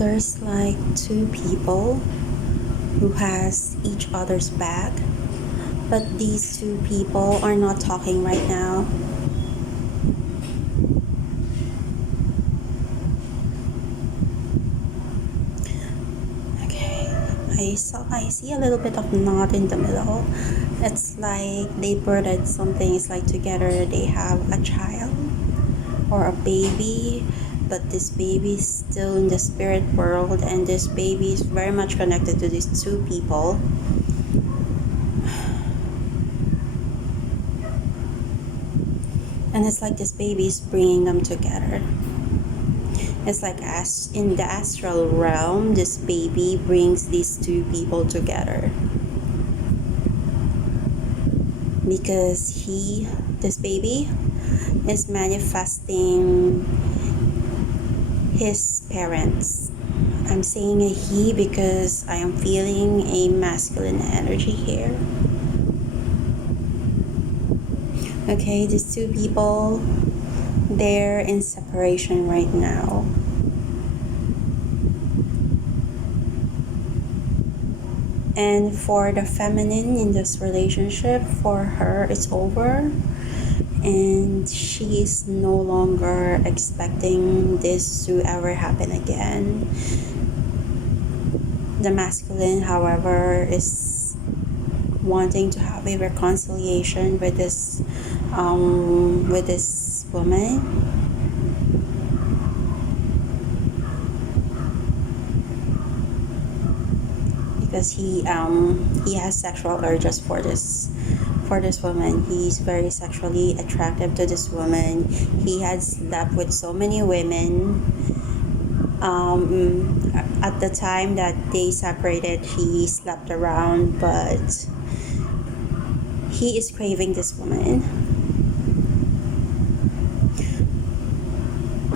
There's like two people who has each other's back, but these two people are not talking right now. Okay, I see a little bit of knot in the middle. It's like they birthed something. It's like together they have a child or a baby, but this baby is still in the spirit world, and this baby is very much connected to these two people. And it's like this baby is bringing them together. It's like as in the astral realm, this baby brings these two people together, because this baby is manifesting his parents. I'm saying a he because I am feeling a masculine energy here. Okay, these two people, they're in separation right now. And for the feminine in this relationship, for her, it's over. And she is no longer expecting this to ever happen again. The masculine, however, is wanting to have a reconciliation with this woman. Because he has sexual urges for this woman. He's very sexually attractive to this woman. He had slept with so many women. At the time that they separated, he slept around, but he is craving this woman.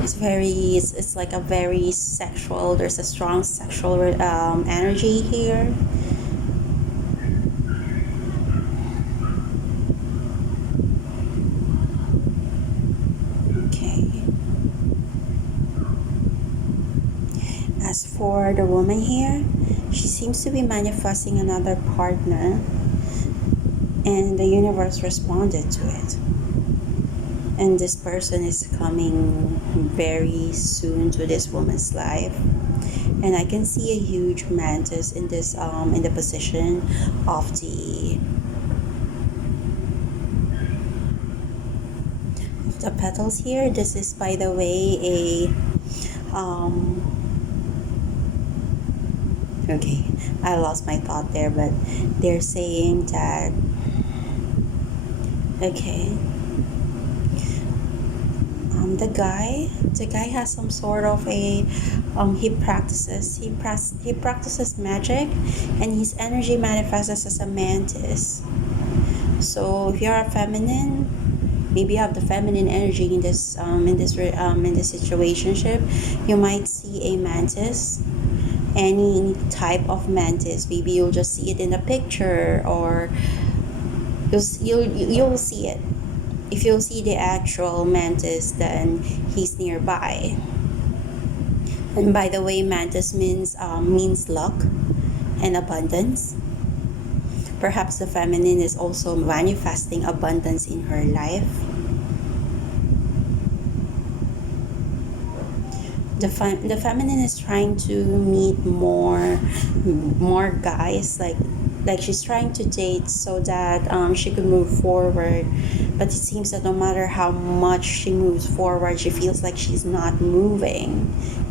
It's like a very sexual, there's a strong sexual energy here. Okay. As for the woman here, she seems to be manifesting another partner, and the universe responded to it. And this person is coming very soon to this woman's life. And I can see a huge mantis in this in the position of the petals here. This is, by the way, a okay, I lost my thought there, but they're saying that okay, the guy has some sort of a he practices magic, and his energy manifests as a mantis. So if you're a feminine, maybe you have the feminine energy in this situationship, you might see a mantis, any type of mantis. Maybe you'll just see it in a picture, or you'll see it. If you'll see the actual mantis, then he's nearby. And by the way, mantis means luck and abundance. Perhaps the feminine is also manifesting abundance in her life. The feminine is trying to meet more guys, like she's trying to date so that she could move forward. But it seems that no matter how much she moves forward, she feels like she's not moving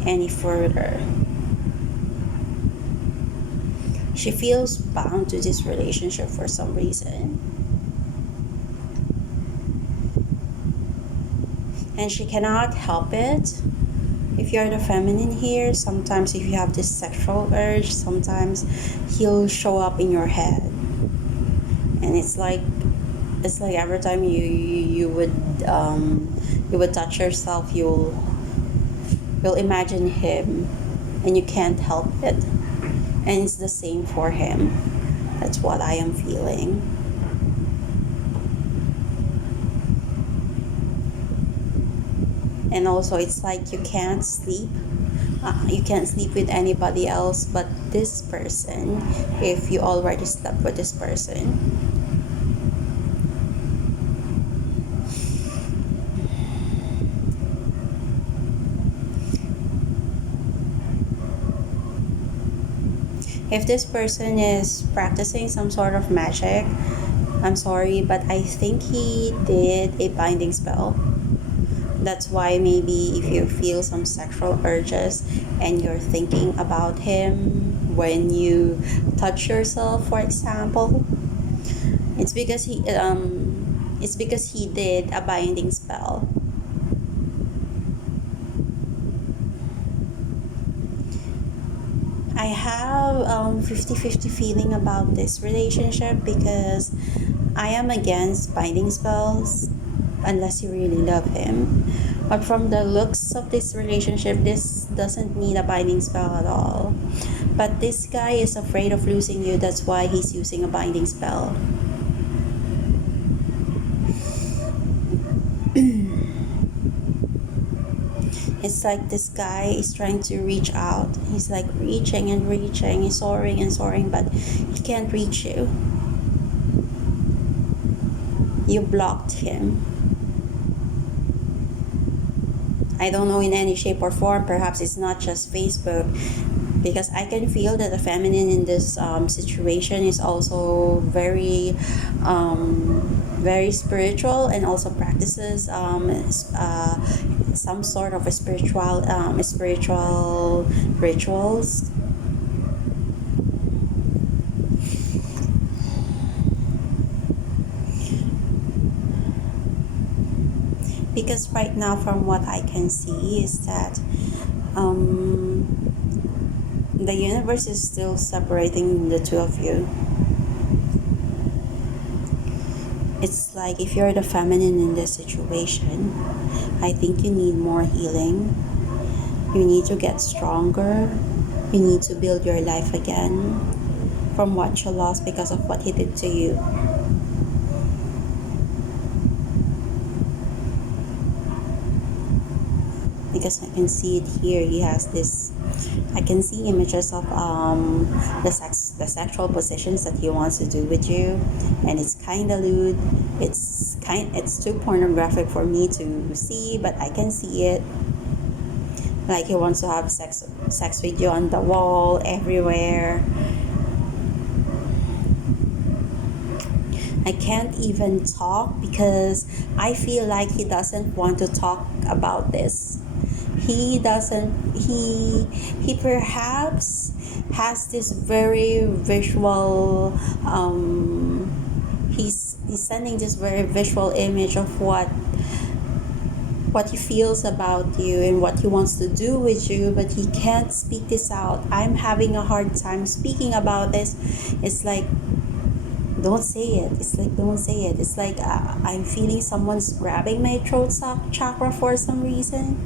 any further. She feels bound to this relationship for some reason. And she cannot help it. If you're the feminine here, sometimes if you have this sexual urge, sometimes he'll show up in your head. And it's like every time you would touch yourself, you'll imagine him, and you can't help it. And it's the same for him. That's what I am feeling. And also, it's like you can't sleep You can't sleep with anybody else but this person if you already slept with this person. If this person is practicing some sort of magic, I'm sorry, but I think he did a binding spell. That's why maybe if you feel some sexual urges and you're thinking about him when you touch yourself, for example, it's because he did a binding spell. I have 50-50 feeling about this relationship because I am against binding spells unless you really love him. But from the looks of this relationship, this doesn't need a binding spell at all. But this guy is afraid of losing you, that's why he's using a binding spell. It's like this guy is trying to reach out. He's like reaching and reaching, he's soaring and soaring, but he can't reach you. You blocked him. I don't know in any shape or form, perhaps it's not just Facebook, because I can feel that the feminine in this situation is also very very spiritual and also practices some sort of a spiritual rituals. Because right now from what I can see is that the universe is still separating the two of you. It's like if you're the feminine in this situation, I think you need more healing. You need to get stronger. You need to build your life again from what you lost because of what he did to you. Because I can see it here. He has this. I can see images of the sexual positions that he wants to do with you, and it's kind of lewd. It's too pornographic for me to see, but I can see it. Like he wants to have sex with you on the wall, everywhere. I can't even talk because I feel like he doesn't want to talk about this. He perhaps has this very visual he's sending this very visual image of what he feels about you and what he wants to do with you, but he can't speak this out. I'm having a hard time speaking about this. It's like, don't say it. It's like, don't say it. It's like I'm feeling someone's grabbing my throat chakra for some reason.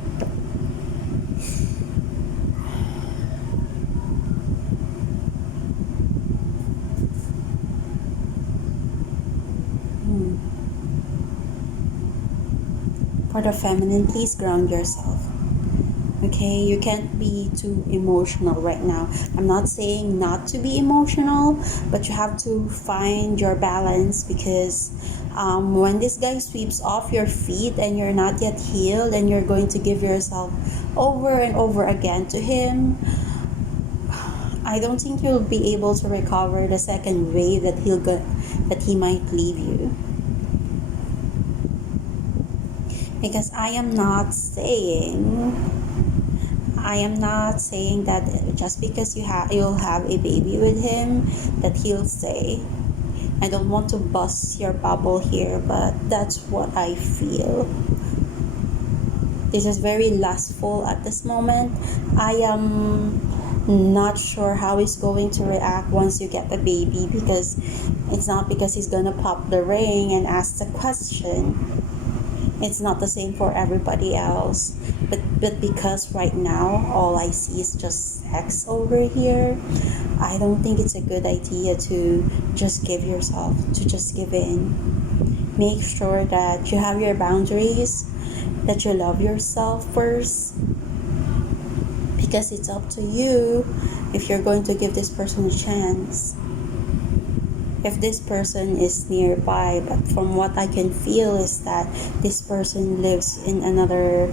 For the feminine, please ground yourself. Okay, you can't be too emotional right now. I'm not saying not to be emotional, but you have to find your balance because when this guy sweeps off your feet and you're not yet healed and you're going to give yourself over and over again to him, I don't think you'll be able to recover the second wave that he might leave you. Because I am not saying that just because you'll have a baby with him that he'll stay. I don't want to bust your bubble here, but that's what I feel. This is very lustful at this moment. I am not sure how he's going to react once you get the baby, because it's not because he's gonna pop the ring and ask the question. It's not the same for everybody else, but because right now all I see is just sex over here, I don't think it's a good idea to just give in. Make sure that you have your boundaries, that you love yourself first, because it's up to you if you're going to give this person a chance. If this person is nearby, but from what I can feel is that this person lives in another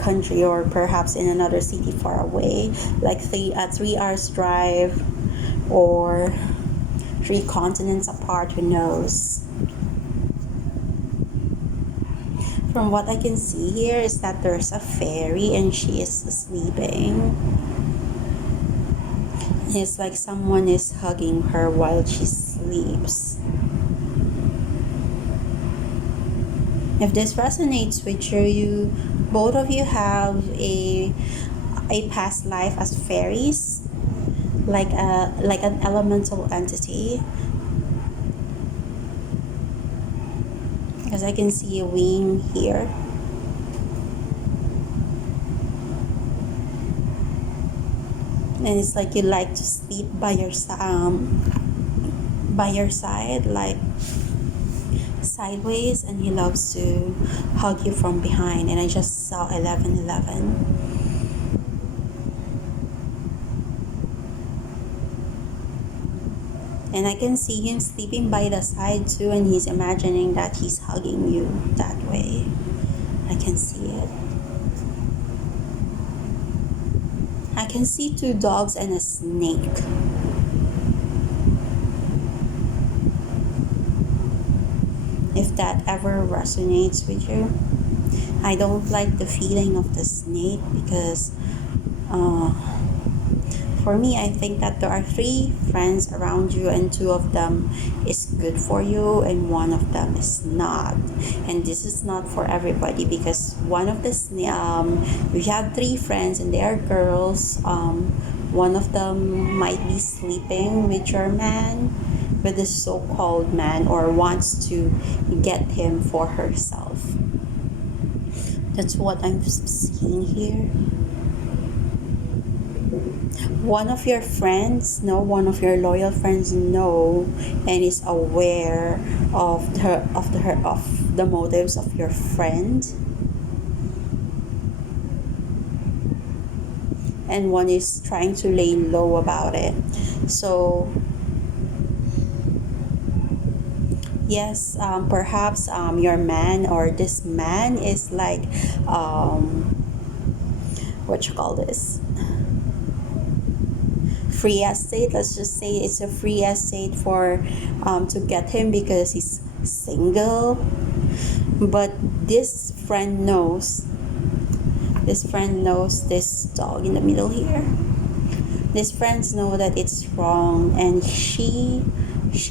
country, or perhaps in another city far away, like 3 hours drive, or 3 continents apart, who knows. From what I can see here is that there's a fairy and she is sleeping. It's like someone is hugging her while she sleeps. If this resonates with you, both of you have a past life as fairies, like an elemental entity. Because I can see a wing here. And it's like you like to sleep by your side, like sideways, and he loves to hug you from behind. And I just saw 1111. And I can see him sleeping by the side too, and he's imagining that he's hugging you that way. I can see it. I can see 2 dogs and a snake. If that ever resonates with you. I don't like the feeling of the snake because for me, I think that there are 3 friends around you, and 2 of them is good for you and 1 of them is not. And this is not for everybody, because one of the you have 3 friends and they are girls. One of them might be sleeping with your man, with this so-called man, or wants to get him for herself. That's what I'm seeing here. One of your friends, one of your loyal friends know and is aware of the motives of your friend, and one is trying to lay low about it. So yes, perhaps your man, or this man, is like what you call this, free estate. Let's just say it's a free estate for to get him because he's single. But this friend knows this dog in the middle here. These friends know that it's wrong, and she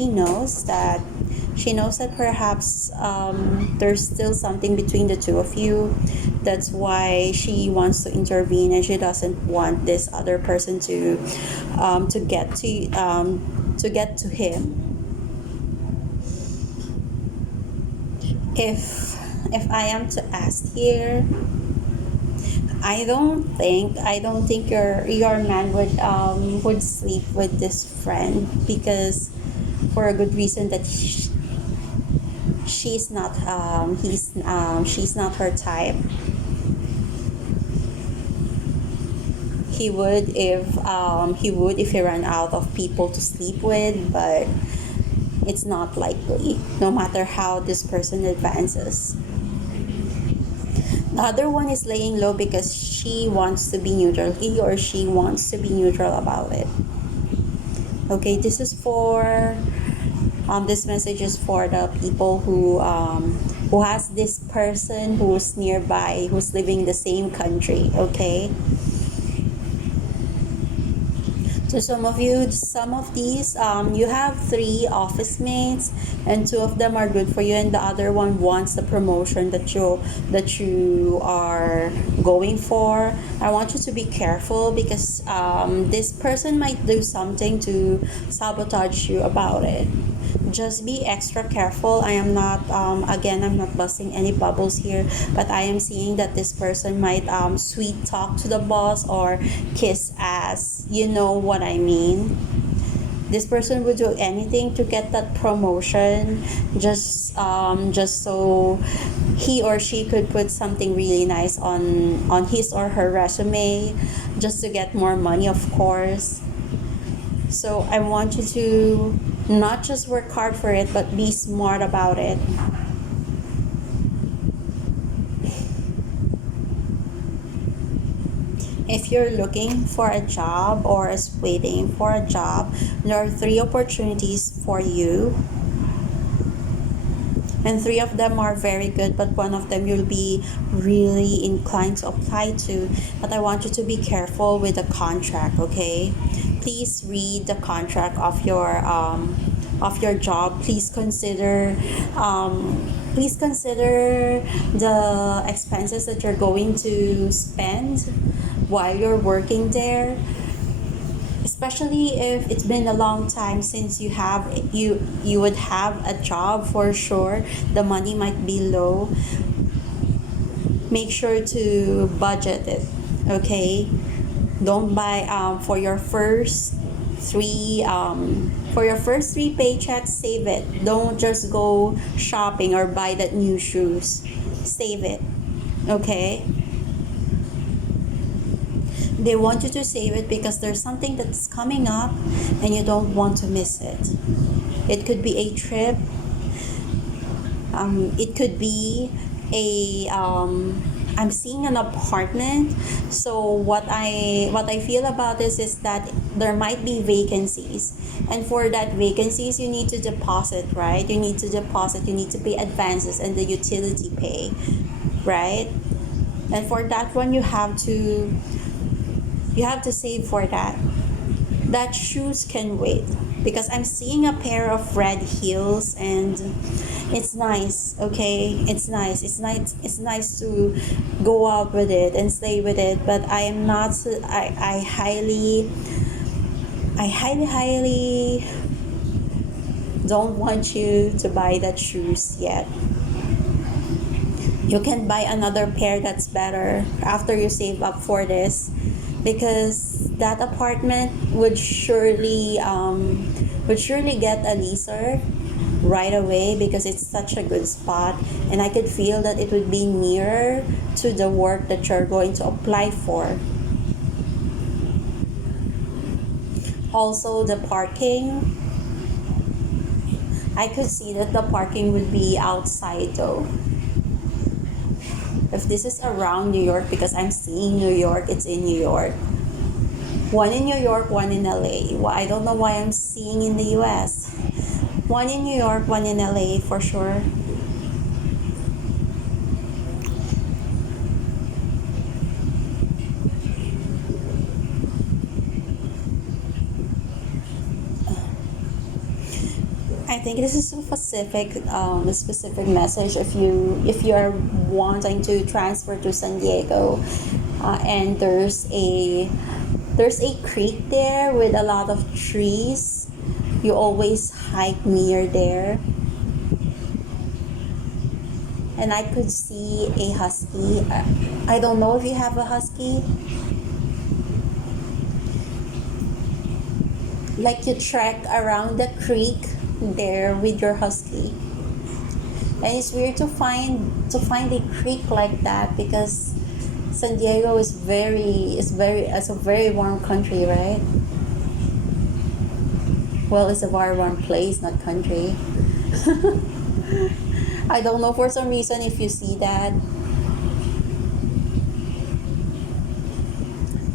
knows that perhaps there's still something between the 2 of you. That's why she wants to intervene, and she doesn't want this other person to get to him. If I am to ask here, I don't think your man would sleep with this friend, because for a good reason, that she's not she's not her type. He would if he ran out of people to sleep with, but it's not likely, no matter how this person advances. The other one is laying low because she wants to be neutral. He or she wants to be neutral about it. Okay, this is for this message is for the people who has this person who's nearby, who's living in the same country. Okay. So some of these, you have 3 office mates, and 2 of them are good for you, and the other one wants the promotion that you are going for. I want you to be careful, because this person might do something to sabotage you about it. Just be extra careful. I am not I'm not busting any bubbles here, but I am seeing that this person might sweet talk to the boss or kiss ass. You know what I mean? This person would do anything to get that promotion, just so he or she could put something really nice on his or her resume, just to get more money, of course. So I want you to not just work hard for it, but be smart about it. If you're looking for a job or is waiting for a job, there are 3 opportunities for you. And 3 of them are very good, but one of them you'll be really inclined to apply to. But I want you to be careful with the contract, okay? Please read the contract of your job. Please consider the expenses that you're going to spend while you're working there, especially if it's been a long time since you would have a job. For sure the money might be low. Make sure to budget it, okay? Don't buy for your first 3 paychecks. Save it. Don't just go shopping or buy that new shoes. Save it, okay? They want you to save it because there's something that's coming up and you don't want to miss it. It could be a trip. It could be I'm seeing an apartment. So what I feel about this is that there might be vacancies, and for that vacancies you need to deposit, right? You need to pay advances and the utility pay, right? And for that one you have to save for that. That shoes can wait, because I'm seeing a pair of red heels and it's nice, okay? It's nice to go out with it and stay with it, but I am not I highly don't want you to buy that shoes yet. You can buy another pair that's better after you save up for this, because that apartment would surely get a leaser right away, because it's such a good spot, and I could feel that it would be nearer to the work that you're going to apply for. Also the parking, I could see that the parking would be outside though. If this is around New York, because I'm seeing New York, it's in New York. One in New York, one in LA. Well, I don't know why I'm seeing in the US. One in New York, one in LA for sure. I think this is a specific message if you are wanting to transfer to San Diego, and there's a creek there with a lot of trees. You always hike near there, and I could see a husky. I don't know if you have a husky. Like you trek around the creek there with your husky, and it's weird to find a creek like that, because San Diego is a very warm country, right? Well, it's a very warm place, not country. I don't know, for some reason, if you see that,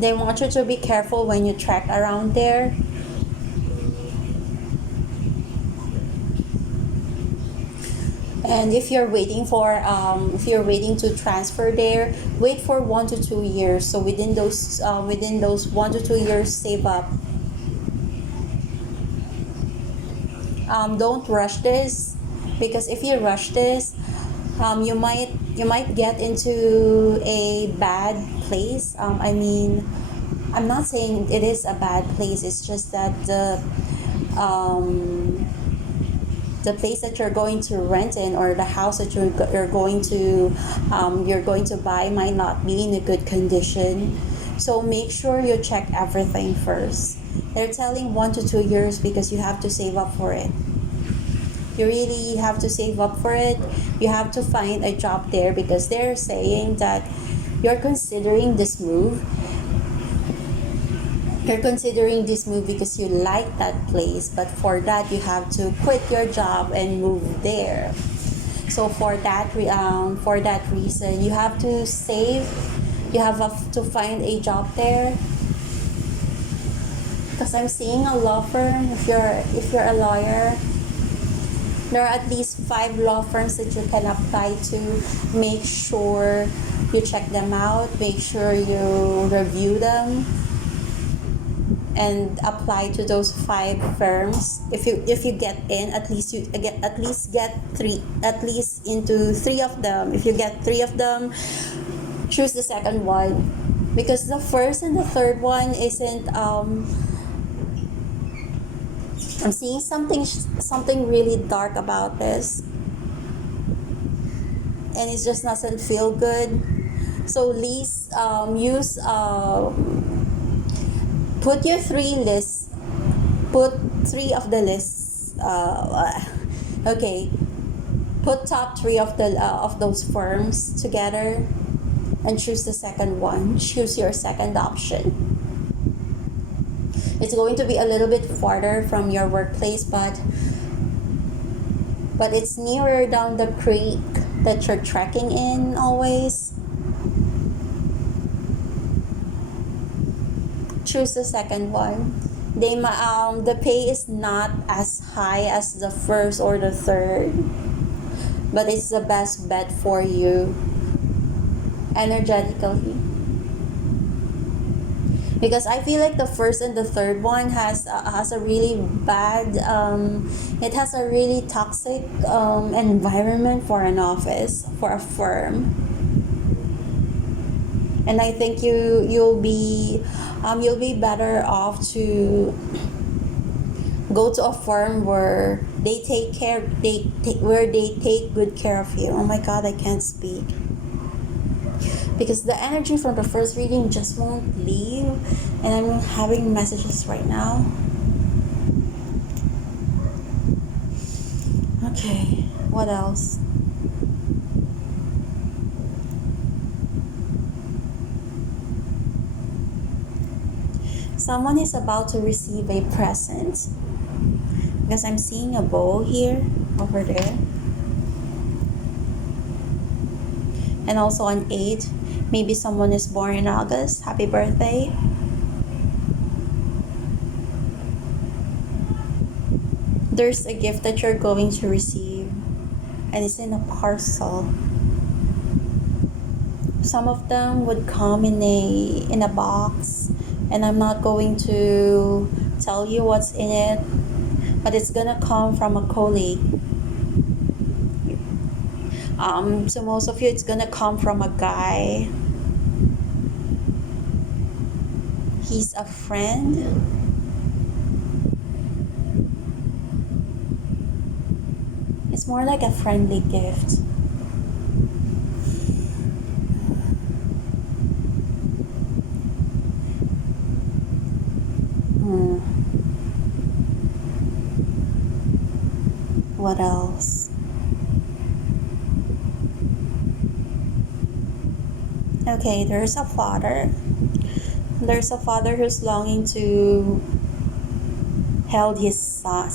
they want you to be careful when you trek around there. And if you're waiting to transfer there, wait for 1 to 2 years. So within those 1 to 2 years, save up. Don't rush this, because if you rush this, you might get into a bad place. I'm not saying it is a bad place. It's just that the place that you're going to rent in, or the house that you're going to buy, might not be in a good condition. So make sure you check everything first. They're telling 1 to 2 years because you have to save up for it. You really have to save up for it. You have to find a job there because they're saying that you're considering this move. You're considering this move because you like that place, but for that you have to quit your job and move there. So for that reason, you have to save. You have to find a job there. Because I'm seeing a law firm. If you're a lawyer, there are at least 5 law firms that you can apply to. Make sure you check them out. Make sure you review them and apply to those 5 firms. If you get in, at least get 3, at least into 3 of them. If you get 3 of them, choose the second one, because the first and the third one isn't I'm seeing something really dark about this, and it just doesn't feel good. So please put your 3 lists. Put 3 of the lists. Okay. Put top 3 of those firms together, and choose the second one. Choose your second option. It's going to be a little bit farther from your workplace, but it's nearer down the creek that you're trekking in always. Choose the second one. The pay is not as high as the first or the third, but it's the best bet for you energetically. Because I feel like the first and the third one has a really bad, it has a really toxic environment for an office, for a firm. And I think you'll be better off to go to a firm where they take good care of you. Oh my God, I can't speak. Because the energy from the first reading just won't leave, and I'm having messages right now. Okay, what else? Someone is about to receive a present, because I'm seeing a bow here, over there, and also an 8. Maybe someone is born in August. Happy birthday. There's a gift that you're going to receive, and it's in a parcel. Some of them would come in a box, and I'm not going to tell you what's in it, but it's gonna come from a colleague. So most of you, it's gonna come from a guy. He's a friend. It's more like a friendly gift. What else? Okay, there's a father. There's a father who's longing to hold his son.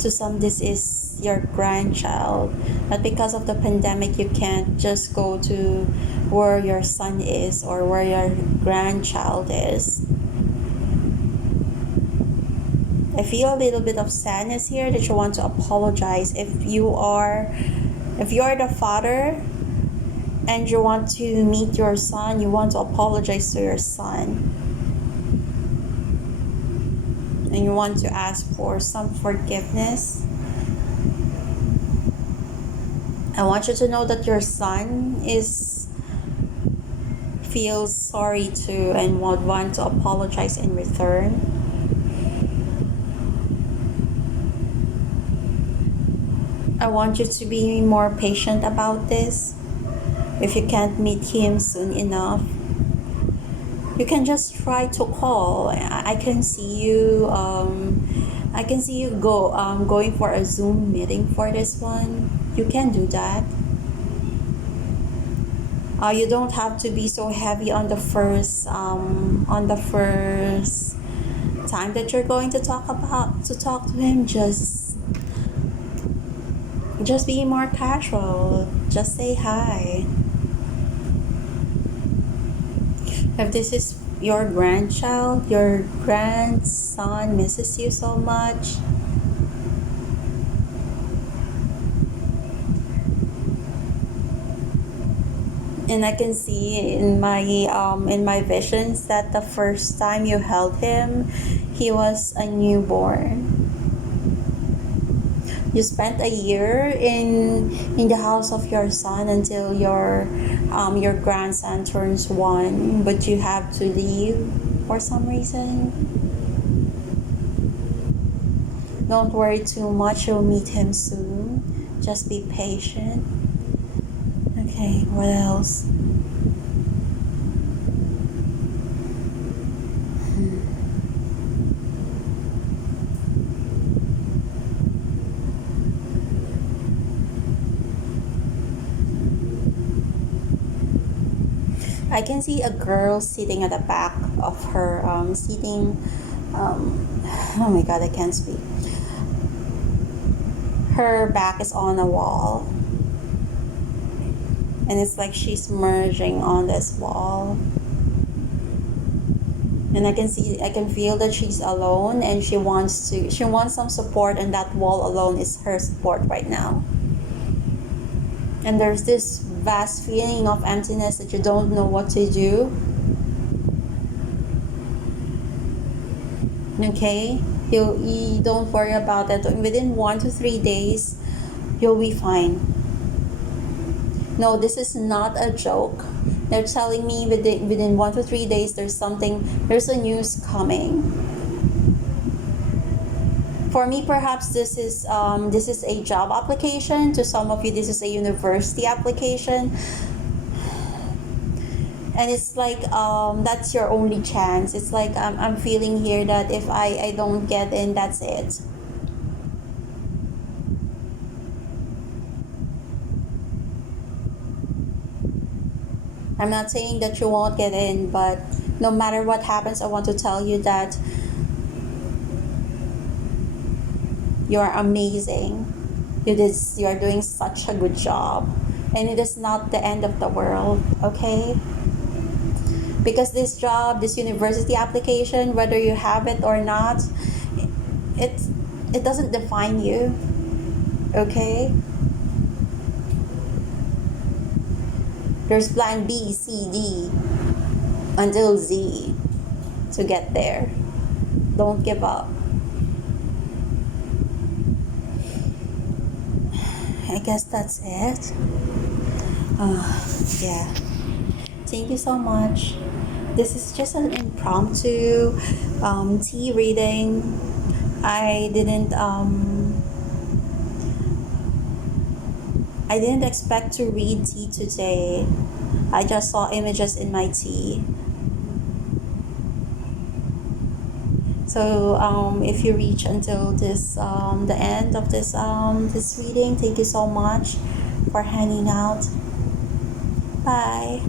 To some, this is your grandchild, but because of the pandemic, you can't just go to where your son is or where your grandchild is. I feel a little bit of sadness here that you want to apologize. If you are the father and you want to meet your son, you want to apologize to your son, and you want to ask for some forgiveness. I want you to know that your son feels sorry too and would want to apologize in return. I want you to be more patient about this. If you can't meet him soon enough, You can just try to call. I can see you. I can see you going for a Zoom meeting for this one. You can do that. You don't have to be so heavy on the first time that you're going to talk to him. Just be more casual. Just say hi. If this is your grandchild, your grandson misses you so much. And I can see in my visions that the first time you held him, he was a newborn. You spent a year in the house of your son until your grandson turns 1, but you have to leave for some reason. Don't worry too much, you'll meet him soon. Just be patient. Okay, what else? I can see a girl sitting at the back of her oh my god, I can't speak. Her back is on a wall, and it's like she's merging on this wall, and I can feel that she's alone, and she wants some support, and that wall alone is her support right now. And there's this vast feeling of emptiness that you don't know what to do. Okay, you don't worry about it. Within 1 to 3 days, you'll be fine. No, this is not a joke. They're telling me within 1 to 3 days there's a news coming. For me, perhaps this is a job application. To some of you, this is a university application. And it's like that's your only chance. It's like I'm feeling here that if I don't get in, that's it. I'm not saying that you won't get in, but no matter what happens, I want to tell you that you're amazing. You're doing such a good job. And it is not the end of the world, okay? Because this job, this university application, whether you have it or not, it doesn't define you, okay? There's plan B, C, D, until Z to get there. Don't give up. I guess that's it. Yeah. Thank you so much. This is just an impromptu tea reading. I didn't expect to read tea today. I just saw images in my tea. So if you reach until this the end of this reading, thank you so much for hanging out. Bye.